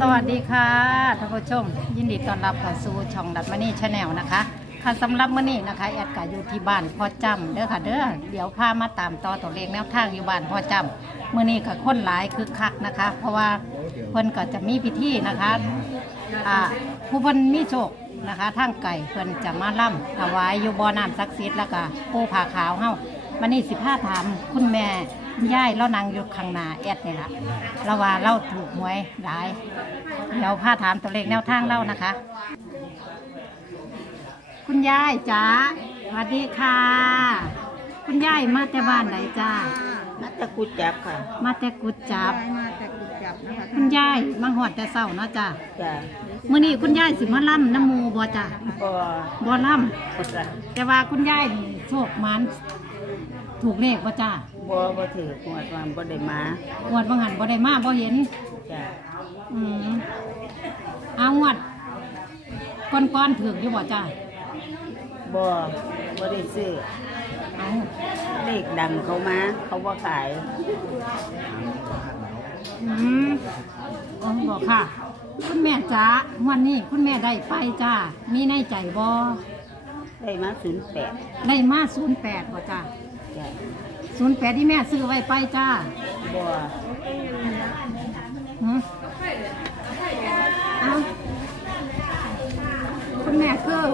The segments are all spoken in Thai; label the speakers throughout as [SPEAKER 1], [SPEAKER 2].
[SPEAKER 1] สวัสดีค่ะท่านผู้ชม ยินดีต้อนรับเข้าสู่ช่องดัดมานี่ชาแนลนะคะ ค่ะสำหรับมื้อนี้นะคะแอดกะอยู่ที่บ้านพ่อจำเด้อค่ะเด้อเดี๋ยวพามาตามต่อตัวเลขแนวทางอยู่บ้านพ่อจำมื้อนี้ก็คนหลายคึกคักนะคะ เพราะว่าเพิ่นก็จะมีพิธีนะคะอ่าผู้เพิ่นมีโชคนะคะทางไก่เพิ่นจะมาล่ำถวายอยู่บ่อน้ำศักดิ์สิทธิ์แล้วก็ปูผาขาวเฮาวันนี้สิพาถามคุณแม่ ย่ายเรานั่งอยู่ข้างหน้าแอดนี่ล่ะเราว่าเราถูกหวยหลาย เดี๋ยวพาถามตัวเลขแนวทางเล่านะคะ คุณยายจ๋าสวัสดีค่ะ คุณยายมาแต่บ้านไหนจ้า
[SPEAKER 2] นัตะกุจับค่ะ
[SPEAKER 1] มาแต่กุดจับ
[SPEAKER 2] มาแต่กุจับนะคะ
[SPEAKER 1] คุณยายมาหอดแต่เศร้าเนาะจ้า
[SPEAKER 2] จ้ะ
[SPEAKER 1] มื้อนี้คุณยายสิมาล่ำน้ำหมูบ่จ้า
[SPEAKER 2] ก็
[SPEAKER 1] บ่ล่
[SPEAKER 2] ก็จะำ
[SPEAKER 1] แต่ว่าคุณยายนี่โชคหมันถูกเลขบ่จ้า
[SPEAKER 2] บ่บ่ถือหวดวันบ่ได้มา
[SPEAKER 1] หวดบางหันบ่ได้มาบ่เห็น
[SPEAKER 2] จ้ะ
[SPEAKER 1] อืมเอาหวดก้อนๆถึกอยู่บ่จ้า
[SPEAKER 2] บ่บ่ได้ซื้อ
[SPEAKER 1] เอา
[SPEAKER 2] เลขดังเขามาเขาบ่ขาย
[SPEAKER 1] อืมอ๋อบอกค่ะ คุณแม่จ๋าวันนี้คุณแม่ได้ไปจ้ามีในใจบอ
[SPEAKER 2] ได้มา08
[SPEAKER 1] ได้มาศูนย์แปดบ่จ้า
[SPEAKER 2] จ้ะ
[SPEAKER 1] ศูนย์แปดที่แม่ซื้อไว้ไปจ้า
[SPEAKER 2] บ่
[SPEAKER 1] หืมเอาคุณแม่คือ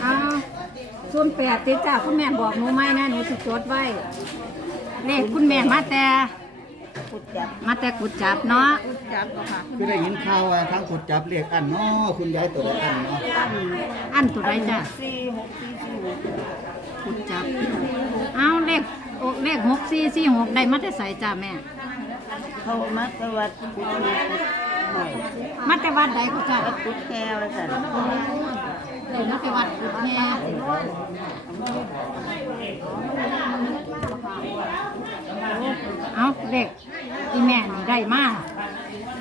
[SPEAKER 1] เอาศูนย์แปดติดจ้าคุณแม่บอกหนูไหมนะหนูสิจดไว้เลขคุณแม่มาแต่
[SPEAKER 2] กุจับ
[SPEAKER 1] มาแต่กุดจับเนาะ
[SPEAKER 2] กุจับบ่ค่ะ
[SPEAKER 3] คือได้ยินข่าวว่าทางกดจับเรียกอันเนาะคุณยายตัวอันเนาะ
[SPEAKER 2] อัน
[SPEAKER 1] อันตัวใดจ้า
[SPEAKER 2] 4 6 4 4
[SPEAKER 1] ขุดจับเอาเลขโอ้เลขหกสี่สี่หกได้มาแต่ใส่จ้าแม่
[SPEAKER 2] เขามาแต่วัดกุฏีกุฏหน่อย
[SPEAKER 1] มาแต่วัดใดก็จ้า
[SPEAKER 2] วัดกุฏแก้วแล้วกัน
[SPEAKER 1] เดี๋ยวมาแต่วัดกุดแน่ เอาเลขอีแม่นี่ได้มา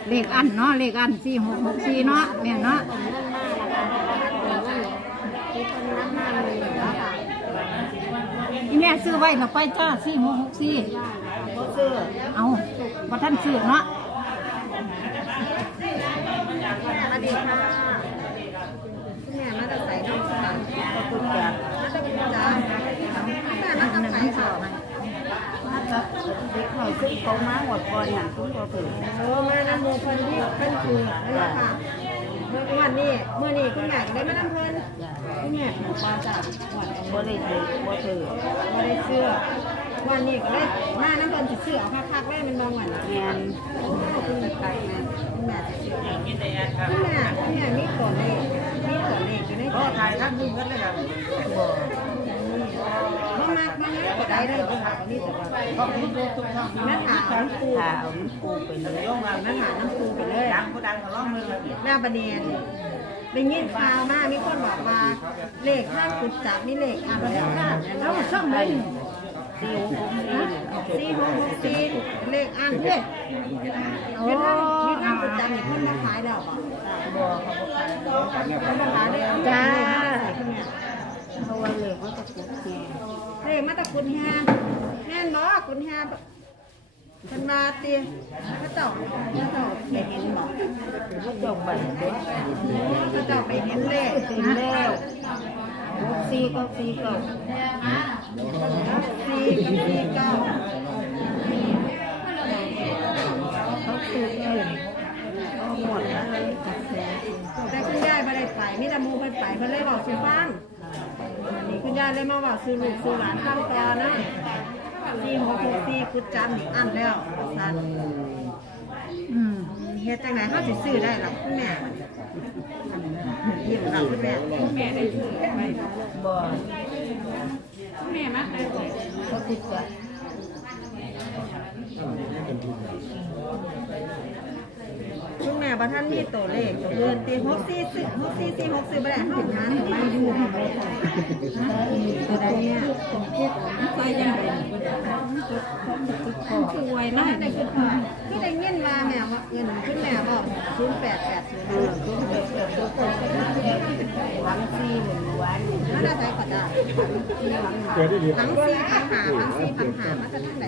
[SPEAKER 1] เลขอันเนาะเลขอันสี่หกหกสี่เนาะแม่เนาะอีแม่ซื้อไว้เราไปจ้าสี่หกหกสี่เอาพอท่านซื้อเนาะ
[SPEAKER 2] มาดีค่ะแม่มาแต่ใส่น้องค่ะก็กุจับมาแต่กุจับแม่มาแต่ใส่ค่ะ มาจากเด็กหน่อยซึ่ง เขามาหมดก่อนหันทุกคนถึง
[SPEAKER 4] โอ้มาน้ำมูคนที่เพิ่นคือนั่นแหละค่ะเมื่อวันนี้เมื่อนี้คุณแม่ก็ได้มาน้ำเพิ่นคุณแม่ถูกปลาจากหวัด
[SPEAKER 2] บ่ได้ถือบ่ถือ
[SPEAKER 4] บ่ได้เสื้อวันนี้ก็ได้มาน้ำเพิ่นสิเสื้อเอาคักๆไว้มันบางวัน
[SPEAKER 2] แมน
[SPEAKER 4] คุณแม่ไปแม่คุณแม่สิเสื้อคุณแม่คุณแม่มีตัวเลขมีตัวเลขอยู่ในใจถ่ายท่านดูกันเลยครับ มามามานะก็ได้เลยบ่ค่ะนี่แต่ว่านั่นหาน้ำปู
[SPEAKER 2] ถ้าเอาน้ำปูไปเลย
[SPEAKER 4] นั่นหาน้ำปูไปเลยดังก็ดังร้องเลยหน้าประเด็นได้ยินข่าวมากมีคนบอกว่าเลขห้างกุดจับนี่เลขอ่านแล้วค่ะแล้วช่องไหน
[SPEAKER 2] สี่หกสี่
[SPEAKER 4] สี่หกสี่เลขอ่างเนเด้โอ้มีห้างกุดจับนี่คนมาขายแล้วบ่
[SPEAKER 2] บ่เขาบ่ขาย
[SPEAKER 4] คนมาขายได้
[SPEAKER 1] จ้า
[SPEAKER 2] เพราว่าเลยว่าตะกุกแก่
[SPEAKER 4] เลขมาตะกุนแฮแม่นบ่กุนแฮเพิ่นมาติพระเจ้าพระเจ้าไปเห็นบ่
[SPEAKER 2] ลูกจงไปเด้อ
[SPEAKER 4] พระเจ้าไปเห็นเลข
[SPEAKER 2] ถึงแล้วหกสี่ก็สี่เก้า
[SPEAKER 4] สี่สี่ก้า
[SPEAKER 2] เขาซื้อเงเขาหมดแล้ว
[SPEAKER 4] แต่คุณยายไม่ได้ไปมิตรมูเพิ่นไปเพิ่นเลยบอกซื้อฟัง คุณยายเลยมาบอกซื้อลูกซื้อหลานฟังต่อนะสี่หกหกสี่กุดจันอันแล้วสัน
[SPEAKER 1] อืม
[SPEAKER 4] เฮ็ดจังไหนเขาสิซื้อได้หรอคุณแม่ยิ้มค่ะคุณแม่คุณแม่ได้ซื้อไหม
[SPEAKER 2] บ่
[SPEAKER 4] แม่มาได้
[SPEAKER 2] เขาติดจ้ะ
[SPEAKER 4] คุณแม่บ่ท่านมีตัวเลขตัวเดือนตีหกสี่สิหกสี่สี่หกสี่บ่ได้เห็นงานเห็นมาอยู่ตัวใดเนี่ยไปยังไงคือไว้ไล่ได้คือคือได้เงินมาแม่ว่าเงินคุณแม่บอกศูนย์แปดแปดศูนย์
[SPEAKER 2] เออเขาเด็กเด็กเขาหวังสี่หนึ่งวัน
[SPEAKER 4] น่าจะใช้ก่อนได้
[SPEAKER 3] เกิดได้ดี
[SPEAKER 4] ทั้งสี่พันหาทั้งสี่พันหามาจากทางไหน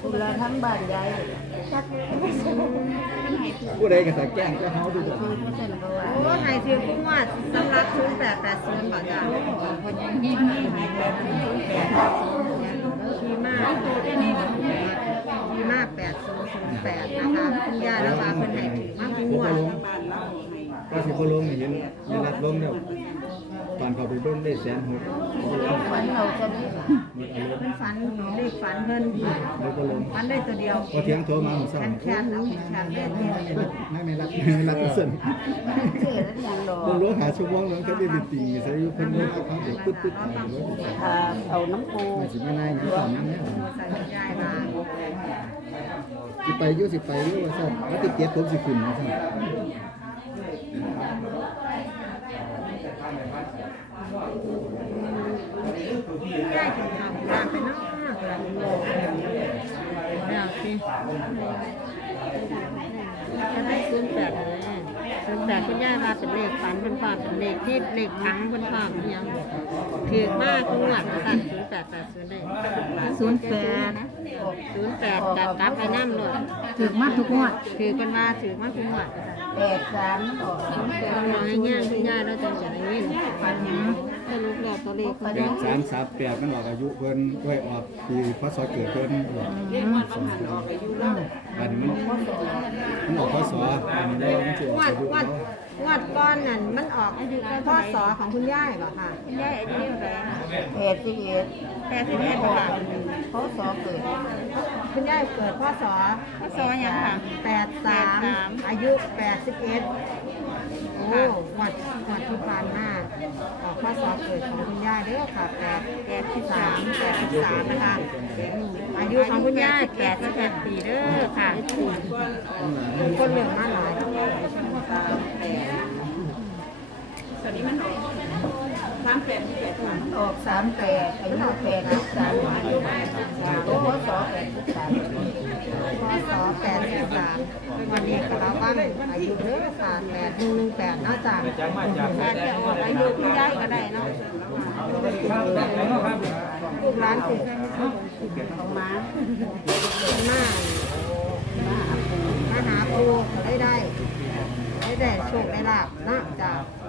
[SPEAKER 2] คุณละทั้งบ้านย
[SPEAKER 3] ผู้ใดก็ใส่แกงก็เฮาดู
[SPEAKER 2] คือเปอร์เซ็นต์บ่ว่า
[SPEAKER 4] โอ้ไห้ถือกุ้งว่าสำหรับศูนย์แปดแปดศูนย์บ่จ้ะ
[SPEAKER 1] คนยังยิ้ม
[SPEAKER 4] ดีมากดีมากแปดศูนย์ศูนย์แปดนะคะคุณย่าแล้วว่าเพิ่นไหนถือมากกุ้ง
[SPEAKER 3] บ่
[SPEAKER 4] ว่า
[SPEAKER 3] ลงก็สิบ่ลงนี่เห็นเห็นรัดลงแล้วตอนเขาไปเบิ่งได้แสนหก
[SPEAKER 2] ฝันเราจะนี่
[SPEAKER 3] หมดอารมณ์
[SPEAKER 4] เพิ่นฝันเลขฝันเพิ่น
[SPEAKER 3] แล้วก็ลง
[SPEAKER 4] ฝันได้ตัวเดียว
[SPEAKER 3] พอเที่ยงโทรมาหมู่
[SPEAKER 4] แค
[SPEAKER 3] ซ่าน
[SPEAKER 4] แคนเอาแคนเล่นเล่น
[SPEAKER 3] ไม่ไม่รับไม่รับเส้น
[SPEAKER 2] เชื่อแล้วอย่างดอก
[SPEAKER 3] งรถหาชั่วโมงลงก็ได้ตีใส่อยู่เพิ่นบ่เอาเขาเดี๋ยวปึ๊ดปึ๊ดไปเลย
[SPEAKER 2] ถ้าเอาน้ำปู
[SPEAKER 3] มันสิมาได้หยังตามนั้นเนี่ย
[SPEAKER 4] ใส่คุณยายมา
[SPEAKER 3] สิไปอยู่สิไปอยู่ว่าซั่นแล้วติเก็บผมสิขึ้นว่าซั่น
[SPEAKER 4] ยายกินข้าวกินน้ำไปเนาะแล้วสิจะได้ศูนย์แปดเลยศูนย์แปดคุณย่ามาเป็นเลขฝันเป็นความเป็นเลขที่เลขถังเป็นความยังถือมากคุณหวัดสั่นศูนย์แปดแปดศูนย์ได้ศูนย์แปด ศูนย์แปดจับกลับไปน้ำหนวด
[SPEAKER 1] ถึกมากทุกงวด
[SPEAKER 4] ถือกันมาถือมากคุณหวัด
[SPEAKER 2] แปดสามออก
[SPEAKER 4] ต้องรอให้ย่างคุณย่าแล้วจะจะได้ยินฝันยังสรุปแล้วตัวเลขเขา
[SPEAKER 3] แปดสามสามแปดมันออกอายุเพิ่นด้วยออกปีพศเกิดเพิ่นบัดนี้มันมันออกพศอันนี้มันสิออก
[SPEAKER 4] วัด
[SPEAKER 3] อายุ
[SPEAKER 4] วัด
[SPEAKER 3] เขา
[SPEAKER 4] วัดก้อนนั่นมันออกพ่อสอของคุณย่ายเหรอค่ะคุณย่ายอายุเท่าไหร่
[SPEAKER 2] แปดสิบเอ็ด
[SPEAKER 4] แปดสิบเอ็ดค่ะ
[SPEAKER 2] เขาสอเกิด
[SPEAKER 4] คุณย่ายเกิดพ่อสอพ่อสออย่างค่ะแปดสามอายุแปดสิบเอ็ดโอ้วัดวัดที่ผ่านมาออกพ่อสอเกิดของคุณย่ายเด้อค่ะแปดแปดสิบสามแปดสิบสามนะคะอายุของคุณย่ายแปดสิบแปดปีเด้อค่ะ คนเหลืองมาหลาย สามแปดสาม
[SPEAKER 2] ออกสามแปดอายุแปดสิบสามโอ้สอแปดสิบสาม
[SPEAKER 4] พศแปดสิบสามวันนี้ก็เราบ้างอายุเด้อค่ะแปดหนึ่งหนึ่งแปดเนาจ้ะอาจจะออกอายุคุณยายก็ได้เนาะลูกหลานติด
[SPEAKER 2] ของม้า
[SPEAKER 4] มามาหาปูได้ได้ได้ได้โชคได้ลาบนะจ้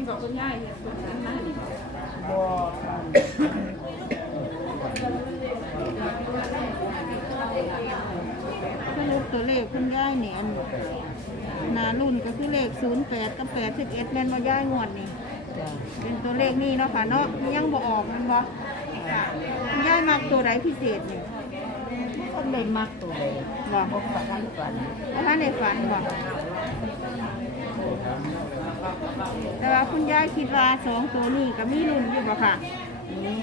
[SPEAKER 4] นี่
[SPEAKER 2] บอกคุ
[SPEAKER 5] ณยายเนี่ยคุณนั่นนี่
[SPEAKER 2] บอก
[SPEAKER 5] สรุปตัวเลขคุณยายเนี่ยอันหนารุ่นก็คือเลข08กับ81แม่นบ่ยายงวดนี่
[SPEAKER 2] จ้ะ
[SPEAKER 5] เป็นตัวเลขนี่เนาะค่ะเนาะยังบ่ออกแมันบ่คุณยายมักตัวใดพิเศษนี่
[SPEAKER 2] คนเลยมักตัวเลย
[SPEAKER 5] บ่
[SPEAKER 2] บอกฝันฝัน
[SPEAKER 5] เพราะท่านในฝันบ่ แต่ว่าคุณยายคิดว่าสองตัวนี้ก็มีรุ่นอยู่บ่ค่ะ
[SPEAKER 2] นี่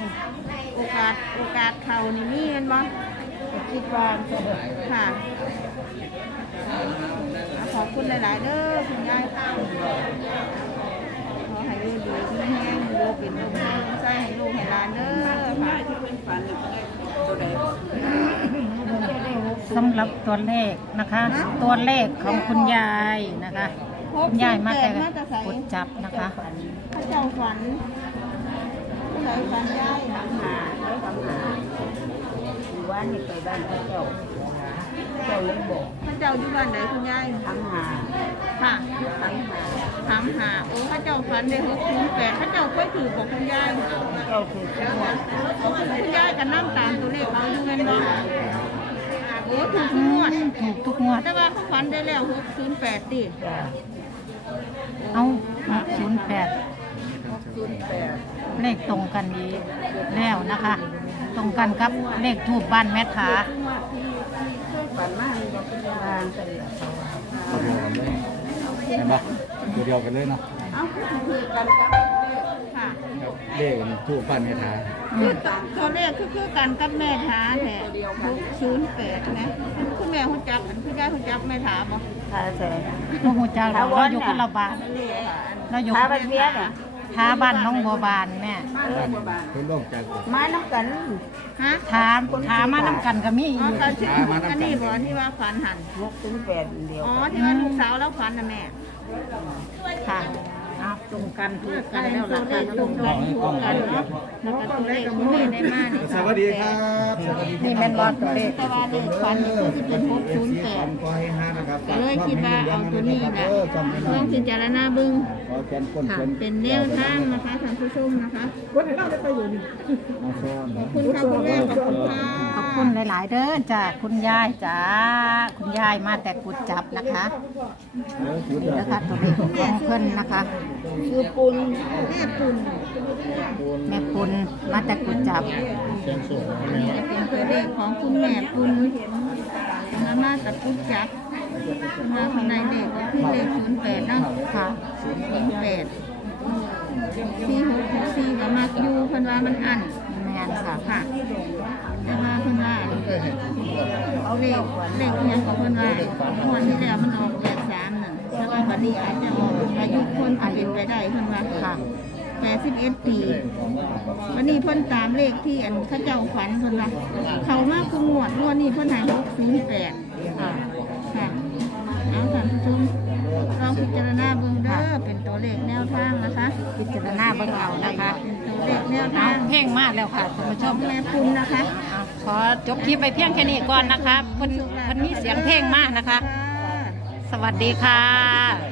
[SPEAKER 5] โอกาสโอกาสเข้านี่มีแม่นบ่
[SPEAKER 2] คิดว่า
[SPEAKER 5] ค่ะขอบคุณหลาย ๆ เด้อคุณยายค่ะขอให้ดูดีมีแห้งดูเป็นลมแรงใจให้ลูกให้หลานเด้อค่ะ
[SPEAKER 1] สำหรับตัวเลขนะคะ ตัวเลขของคุณยายนะคะ คุณยายมาแต่กดจับนะคะ
[SPEAKER 5] พระเจ้าฝันผู้ใดฝันยาย
[SPEAKER 2] ทำหาแล้วทำหาอยู่ว่านี่ไปบ้านพระเจ้าเจ้าเลยบอก
[SPEAKER 5] พระเจ้าอยู่บ้านไหนคุณยาย
[SPEAKER 2] ทำหา
[SPEAKER 5] ค่ะ
[SPEAKER 2] ทำหา
[SPEAKER 5] ถามหาโอ้พระเจ้าฝันได้หกศูนย์แปดพระเจ้าค่อยถือบอกคุณยาย
[SPEAKER 2] เจ้าคือเจ้า
[SPEAKER 5] คุณยายก็นั่งตามตัวเลขเขาอยู่เงินบ่โอ้ถูกทุกงวด
[SPEAKER 1] ถูกทุกงวด
[SPEAKER 5] แต่ว่าเขาฝันได้แล้วหกศูนย์แปดติ
[SPEAKER 2] จ้ะ
[SPEAKER 1] เอาศูนย์แปด
[SPEAKER 2] ศูนย์แปด
[SPEAKER 1] เลขตรงกันดีแล้วนะคะ ตรงกันครับเลขทูบบ้านแม่ถา
[SPEAKER 2] ฝันมากบอกเป็นวางไปเลยเขา
[SPEAKER 3] ตัวเดียวกันเลยเห็นบ่ตัวเดียวกันเลยเนาะ
[SPEAKER 5] เอ้าคือกันกับค่ะ
[SPEAKER 3] ครับเลขถูกปันให้ทา
[SPEAKER 5] คือตัวเลขคือคือกันกับแม่ถาแท้หกศูนย์แปดนะคุณแม่หุ่จักคุณยายหุ่จักแม่ถาบ่
[SPEAKER 4] ค่ะแสน
[SPEAKER 1] บ่ฮู้จักเราเราอยู่คนละบ้านเราอยู่
[SPEAKER 4] ถ้าบันเวียนอะ
[SPEAKER 1] ท้าบ้านน้องบัวบานแม่
[SPEAKER 3] บ้านเพิ่นลงจาก
[SPEAKER 4] มาน้ำกัน
[SPEAKER 5] ฮะ
[SPEAKER 1] ถามถามมานํกันก็มี
[SPEAKER 5] อ๋อ
[SPEAKER 1] อยู่
[SPEAKER 5] ตอนที่อันนี้บ่ที่ว่าฝันหัน
[SPEAKER 4] หกถึงแปดเดียว
[SPEAKER 5] อ๋อที่ว่าลูกสาวแล้วฝันนะแม่
[SPEAKER 1] ค่ะเอาต รงกันเพื่อกันแล้ว
[SPEAKER 5] ตั
[SPEAKER 1] ล่ะ
[SPEAKER 5] วเล
[SPEAKER 1] ค่ะ
[SPEAKER 5] ขตรงกันถูกกันเนาะแล้วก็ตัวเลขคุณแม่ได้มานี่
[SPEAKER 3] สวัสดีครับสวัสดี
[SPEAKER 1] นี่แม่นบ่ตัวเลข
[SPEAKER 5] แต่ว่าเลขฝันนี่คือสิเป็นหกศูนย์แปดก็เลยคิดว่าเอาตัวนี้แหละลองพิจารณาบึ้ง
[SPEAKER 3] คนคน
[SPEAKER 5] เป็นแนวทางนะคะท่านผู้ชมนะคะขอบคุณค่ะคุณแม่ขอบคุณค่ะ
[SPEAKER 1] คุณหลาย ๆ เด้อจ้าคุณยายจ้าคุณยายมาแต่กุดจับนะคะนี่นะคะตัวเลขของเพิ่นนะคะ
[SPEAKER 5] คือปุนแม่ปุน
[SPEAKER 1] แม่ปุนมาแต่กุดจับ
[SPEAKER 5] อันนี้จะเป็นตัวเลขของคุณแม่ปุนมามาตะกุดจับมาข้างในเลขก็คือเลขศูนย์แปดเนาะ
[SPEAKER 1] ค่ะ
[SPEAKER 5] ศูนย์แปดสี่หกหกสี่ก็มักอยู่เพิ่นว่ามันอัน
[SPEAKER 1] แม่นค่ะ
[SPEAKER 5] ค่ะแต่ว่าเพิ่นว่าเอาเลขเลขอิหยังของเพิ่นว่างวดที่แล้วมันออกแปดสามนั่นแล้วก็บัดนี้อาจจะออกอายุคนอายุไปได้เพิ่นว่า
[SPEAKER 1] ค่ะ
[SPEAKER 5] แปดสิบเอ็ดปี วันนี้เพิ่นตามเลขที่อันเข้าเจ้าฝันเพิ่นว่าเขามากคืองวดงวดนี้เพิ่นใหายหกศูนย์แปด
[SPEAKER 1] ค่ะ
[SPEAKER 5] ค่ะเอาท่านผู้ชมลองพิจารณาเบิ่ง เด้อเป็นตัวเลขแนวทางนะคะ
[SPEAKER 1] พิจารณาเบิ่งเอานะคะ
[SPEAKER 5] เป็นตัวเลขแนว
[SPEAKER 1] เอา
[SPEAKER 5] ทาง
[SPEAKER 1] เพลงมากแล้วค่ะคุณผู้ช
[SPEAKER 5] ช่อ
[SPEAKER 1] ม
[SPEAKER 5] งแม่ปุณนะคะ
[SPEAKER 1] เอาขอจบคลิปไปเพียงแค่นี้ก่อนนะคะเพิ่นเพิ่นมีเสียงเพลงมากนะคะ
[SPEAKER 5] ค่ะ
[SPEAKER 1] สวัสดีค่ะ